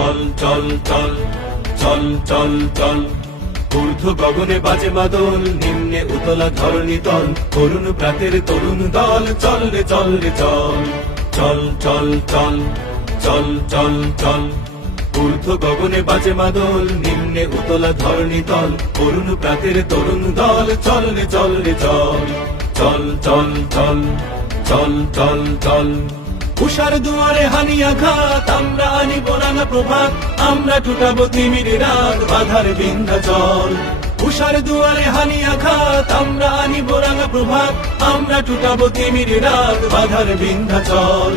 চল চল চল চল চল চল ঊর্ধ্ব গগনে বাজে মাদল, নিম্নে উতলা ধরণী তল, তরুণ প্রাতের তরুণ দল, চল রে চল রে চল চল চল চল চল চল চল ঊর্ধ্ব গগনে বাজে মাদল, নিম্নে উতলা ধরণী তল, তরুণ প্রাতের তরুণ দল, চল রে চল রে চল চল চল চল চল চল চল উষার দুয়ারে হানি আঘাত, আমরা আনিব রাঙা প্রভাত, আমরা টুটাবো তিমির রাত, বাধার বিন্ধ্যাচল। উষার দুয়ারে হানি আঘাত, আমরা আনিব রাঙা প্রভাত, আমরা টুটাবো তিমির রাত, বাধার বিন্ধ্যাচল।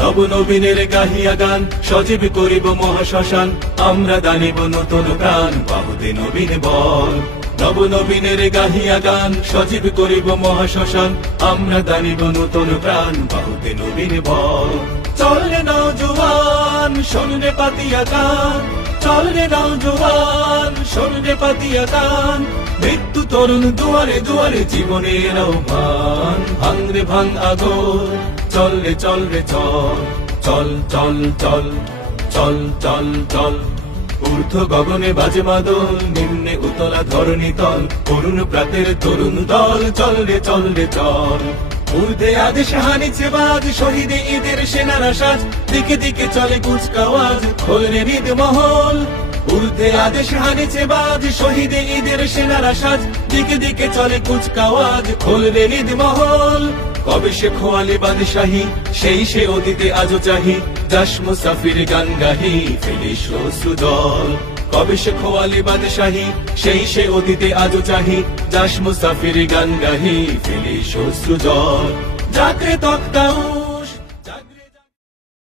নব নবীনের গাহিয়া গান, সজীব করিব মহাশ্মশান, আমরা দানিব নতুন প্রাণ, বাহুতে নবীন বল। নব নবীনের গাহিয়া গান, সজীব করিব মহাশ্মশান, আমরা দানিব নতুন প্রাণ, বাহুতে নবীন বল। চল রে নওজোয়ান, শোন রে পাতিয়া গান, চল রে নওজোয়ান, শোন রে পাতিয়া গান, মৃত্যু তরুণ দুয়ারে দুয়ারে জীবনের আহ্বান, ভাঙ রে ভাঙ আগর, চল রে চল রে চল চল চল চল চল চল চল ঊর্ধ্ব গগনে বাজে মাদল, নিম্নে উতলা ধরণী তল, তরুণ প্রাতের তরুণ দল, চল রে চল রে চল। ঊর্ধ্বে আদেশ হানিছে বাজ, শহীদে ঈদের সেনারা সাজ, দিকে দিকে চলে কুচকাওয়াজ, খোল রে হৃদ মহল। ঊর্ধ্বে আদেশ হানিছে বাজ, শহীদে ঈদের সেনারা সাজ, দিকে দিকে চলে কুচকাওয়াজ, খোল রে হৃদ মহল। কবে সে খোয়ালে বাদশাহী, সেই সে অতীতে আজও চাহি, যাস মুসাফির গান গাহি, ফেলিস অশ্রুজল। কবে সে খোয়ালে বাদশাহী, সেই সে অতীতে আজও চাহি, যাস মুসাফির গান গাহি, ফেলিস অশ্রুজল। যাক রে তক্তাউ